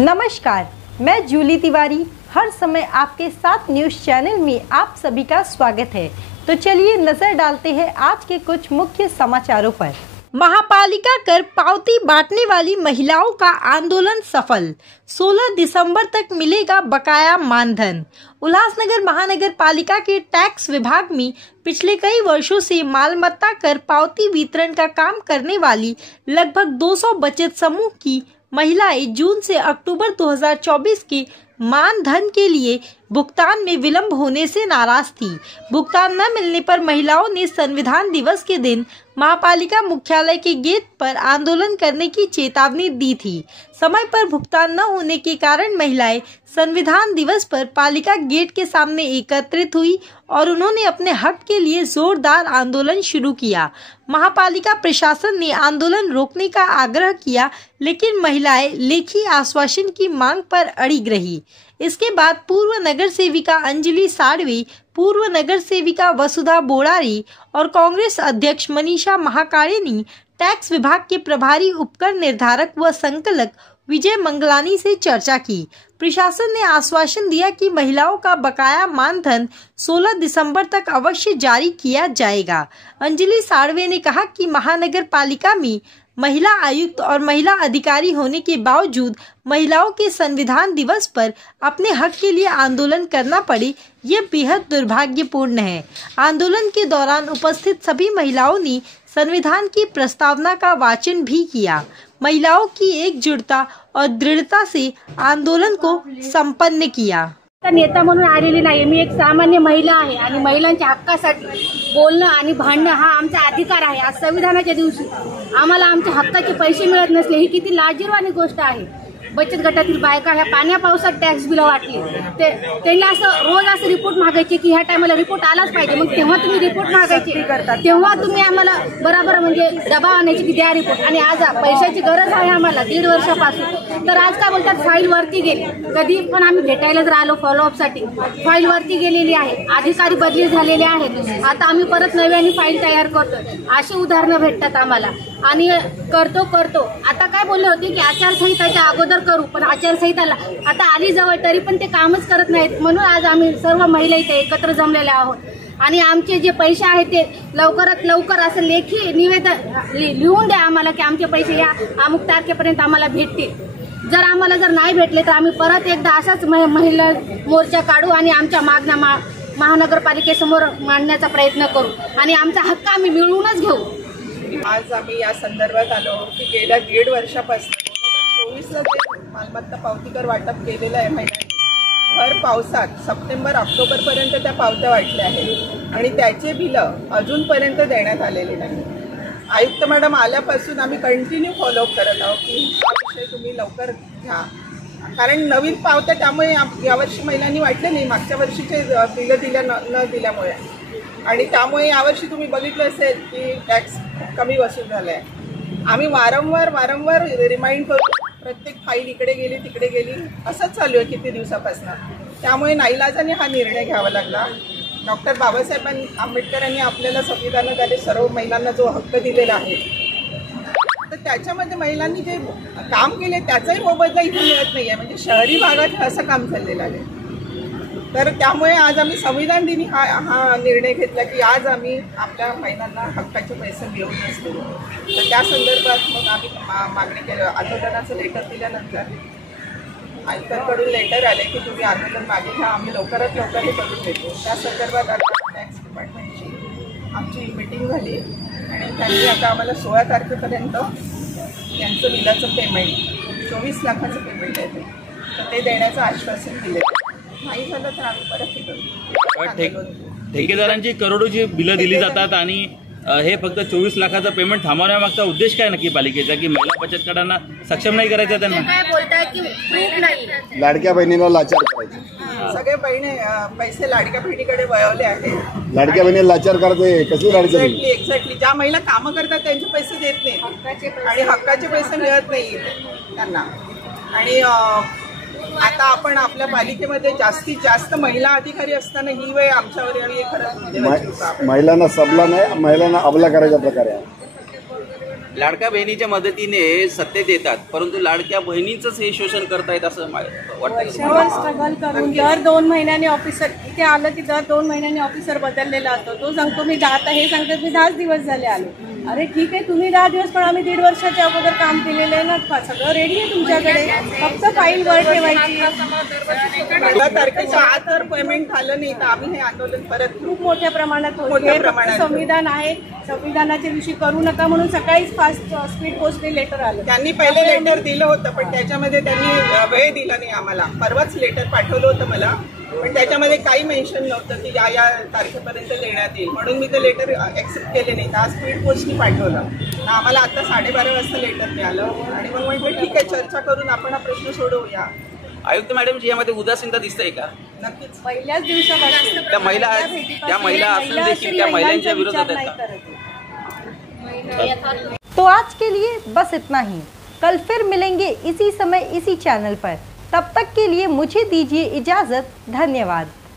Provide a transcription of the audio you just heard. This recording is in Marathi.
नमस्कार, मैं जूली तिवारी हर समय आपके साथ न्यूज़ चैनल में आप सभी का स्वागत है। तो चलिए नजर डालते हैं आज के कुछ मुख्य समाचारों पर। महापालिका कर पावती बांटने वाली महिलाओं का आंदोलन सफल, 16 दिसंबर तक मिलेगा बकाया मानधन। उल्लासनगर महानगर पालिका के टैक्स विभाग में पिछले कई वर्षों से मालमत्ता कर पावती वितरण का काम करने वाली लगभग 200 बचत समूह की महिलाएं जून से अक्टूबर 2024 के मानधन के लिए भुगतान में विलंब होने से नाराज थी। भुगतान न मिलने पर महिलाओं ने संविधान दिवस के दिन महापालिका मुख्यालय के गेट पर आंदोलन करने की चेतावनी दी थी। समय पर भुगतान न होने के कारण महिलाएं संविधान दिवस पर पालिका गेट के सामने एकत्रित हुई और उन्होंने अपने हक के लिए जोरदार आंदोलन शुरू किया। महापालिका प्रशासन ने आंदोलन रोकने का आग्रह किया, लेकिन महिलाएं लेखी आश्वासन की मांग पर अड़िग रही। इसके बाद पूर्व नगर सेविका अंजलि साड़वी, पूर्व नगर सेविका वसुधा बोड़ारी और कांग्रेस अध्यक्ष मनीषा महाकाड़े ने टैक्स विभाग के प्रभारी उपकर निर्धारक व संकलक विजय मंगलानी से चर्चा की। प्रशासन ने आश्वासन दिया कि महिलाओं का बकाया मानधन 16 दिसंबर तक अवश्य जारी किया जाएगा। अंजलि साड़वे ने कहा कि महानगर पालिका में महिला आयुक्त और महिला अधिकारी होने के बावजूद महिलाओं के संविधान दिवस पर अपने हक के लिए आंदोलन करना पड़े, ये बेहद दुर्भाग्यपूर्ण है। आंदोलन के दौरान उपस्थित सभी महिलाओं ने संविधान की प्रस्तावना का वाचन भी किया। महिलाओं की एकजुटता और दृढ़ता से आंदोलन को संपन्न किया। नेता म्हणून आलेली नाही, मी एक सामान्य महिला आहे आणि महिलांच्या हक्कासाठी बोलणं आणि भांडणं हा आमचा अधिकार आहे। आज संविधानाच्या दिवशी आम्हाला आमच्या हक्काचे पैसे मिळत नसले ही किती लाजिरवाणी गोष्ट आहे। बचत गटातील बायका ह्या पाण्या पावसात टॅक्स बिल वाटली, त्यांना असं रोज असं रिपोर्ट मागायचे की ह्या टायमाला रिपोर्ट आलाच पाहिजे। मग तेव्हा तुम्ही रिपोर्ट मागायचे, तेव्हा तुम्ही आम्हाला बरोबर म्हणजे दबाव आणायचे की द्या रिपोर्ट। आणि आज पैशाची गरज आहे आम्हाला 1.5 वर्षापासून, तर आज काय बोलतात फाईल वरती गेली। कधी पण आम्ही भेटायला जर आलो फॉलोअप साठी फाईल वरती गेलेली आहे, अधिकारी बदली झालेले आहेत। आता आम्ही परत नव्याने फाईल तयार करतोय, अशी उदाहरणं भेटतात आम्हाला आणि करतो। आता काय बोलले होते की आचारसंहिताच्या अगोदर करू, पण आचारसंहिताला आता आली जवळ तरी पण ते कामच करत नाहीत। म्हणून आज आम्ही सर्व महिला इथे एकत्र जमलेल्या आहोत आणि आमचे जे पैसे आहेत ते लवकरात लवकर असं लेखी निवेदन लिहून द्या आम्हाला की आमचे पैसे या अमुक तारखेपर्यंत आम्हाला भेटतील। जर आम्हाला नाही भेटले तर आम्ही परत एकदा असाच महिला मोर्चा काढू आणि आमच्या मागण्या महानगरपालिकेसमोर मांडण्याचा प्रयत्न करू आणि आमचा हक्क आम्ही मिळवूनच घेऊ। आज आम्ही या संदर्भात आलो की गेल्या 1.5 वर्षापासून 2024ला जे मालमत्ता पावती कर वाटप केलेलं आहे महिलांनी, भर पावसात सप्टेंबर ऑक्टोबरपर्यंत त्या पावत्या वाटल्या आहेत आणि त्याचे बिलं अजूनपर्यंत देण्यात आलेले नाही। आयुक्त मॅडम आल्यापासून आम्ही कंटिन्यू फॉलोअप करत आहोत की हा विषय तुम्ही लवकर घ्या, कारण नवीन पावत्या त्यामुळे यावर्षी महिलांनी वाटले नाही, मागच्या वर्षीचे बिलं न दिल्यामुळे। आणि त्यामुळे यावर्षी तुम्ही बघितलं असेल की टॅक्स कमी वसूल झाला आहे। आम्ही वारंवार रिमाइंड करू, प्रत्येक फाईल इकडे गेली तिकडे गेली असंच चालू आहे किती दिवसापासून। त्यामुळे नाईलाजाने हा निर्णय घ्यावा लागला। डॉक्टर बाबासाहेब आंबेडकरांनी आपल्याला संविधानाद्वारे सर्व महिलांना जो हक्क दिलेला आहे, तर त्याच्यामध्ये महिलांनी जे काम केले त्याचाही मोबदला इथे मिळत नाही आहे। म्हणजे शहरी भागात असं काम चाललेलं आहे। तर त्यामुळे आज आम्ही संविधान दिनी हा निर्णय घेतला की आज आम्ही आपल्या महिलांना हक्काचे पैसे मिळवून असतो। तर त्या संदर्भात मग आम्ही मागणी केलं। आंदोलनाचं लेटर दिल्यानंतर आयुक्तांकडून लेटर आले की तुम्ही आंदोलन मागे घ्या, आम्ही लवकरात लवकर हे करून देतो। त्या संदर्भात आता टॅक्स डिपार्टमेंटची आमची मीटिंग झाली आणि त्यांनी आता आम्हाला 16 तारखेपर्यंत यांचं बिलाचं पेमेंट 24 लाखाचं पेमेंट आहे तर ते देण्याचं आश्वासन दिले। नाही झालं तर आम्ही परत हे करू। ठेकेदारांची करोडोची बिलं दिली जातात आणि हे फक्त 24 लाखाचं पेमेंट थांबवण्यामागचा उद्देश काय नक्की पालिकेचा, की महिला बचत गटांना सक्षम नाही करायचं त्यांना? काय बोलताय की प्रूफ नाही, लाडक्या बहिणीला लाचार करायचे, सगळे बहिणी पैसे लाडक्या बहिणीकडे वळवले आहेत। लाडक्या बहिणीला लाचार करते कशी लाडक्या बहिणी? एक्झॅक्टली ज्या महिला कामं करतात त्यांचे पैसे देत नाही आणि हक्काचे पैसे मिळत नाही त्यांना। आणि आता आपण आपल्या पालिकेमध्ये जास्तीत जास्त महिला अधिकारी असताना ही वेळ आमच्यावर यावी, खरंच महिलांना सबला नाही, महिलांना अबला करायचा प्रकार आहे। लाडक्या बहिणीच्या मदतीने सत्तेत येतात, परंतु लाडक्या बहिणीचंच हे शोषण करतायत असं वाटतं. वर्षभर स्ट्रगल करून दर 2 महिन्यांनी ऑफिसर इथे आलं की दर 2 महिन्यांनी ऑफिसर बदललेला असतो. तो सांगतो मी 10, हे सांगतात मी 10 दिवस झाले आलो. अरे ठीक आहे, तुम्ही 10 दिवस, पण आम्ही 1.5 वर्षाच्या अगोदर काम केलेलं आहे ना, सगळं रेडी आहे तुमच्याकडे, फक्त फाईल वर ठेवायची. 15 तारखेच्या आत जर पेमेंट झालं नाही तर आम्ही हे आंदोलन परत खूप मोठ्या प्रमाणात होईल. मोठ्या हे फक्त प्रमाणात. संविधान आहे, संविधानाच्या दिवशी करू नका म्हणून सकाळीच फास्ट स्पीड पोस्टने लेटर आलं. त्यांनी पहिले लेटर दिलं होतं, पण त्याच्यामध्ये त्यांनी वेळ दिला नाही आम्हाला. परवाच लेटर पाठवलं होतं मला, पण त्याच्यामध्ये काही मेन्शन नव्हतं की या तारखेपर्यंत देण्यात येईल, म्हणून मी ते लेटर ऍक्सेप्ट केले नाही. आज स्पीड पोस्टनी पाठवलं. आम्हाला आता 12:30 वाजता लेटर मिळालं आणि मग म्हटलं ठीक आहे, चर्चा करून आपण हा प्रश्न सोडवूया. आयुक्त मॅडम, यामध्ये उदासीनता दिसतंय का? नक्कीच. पहिल्याच दिवसापासून त्या महिला असून देखील त्या महिलांच्या विरोधात आहेत का? तो आज के लिए बस इतना ही। कल फिर मिलेंगे इसी समय इसी चैनल पर। तब तक के लिए मुझे दीजिए इजाजत। धन्यवाद।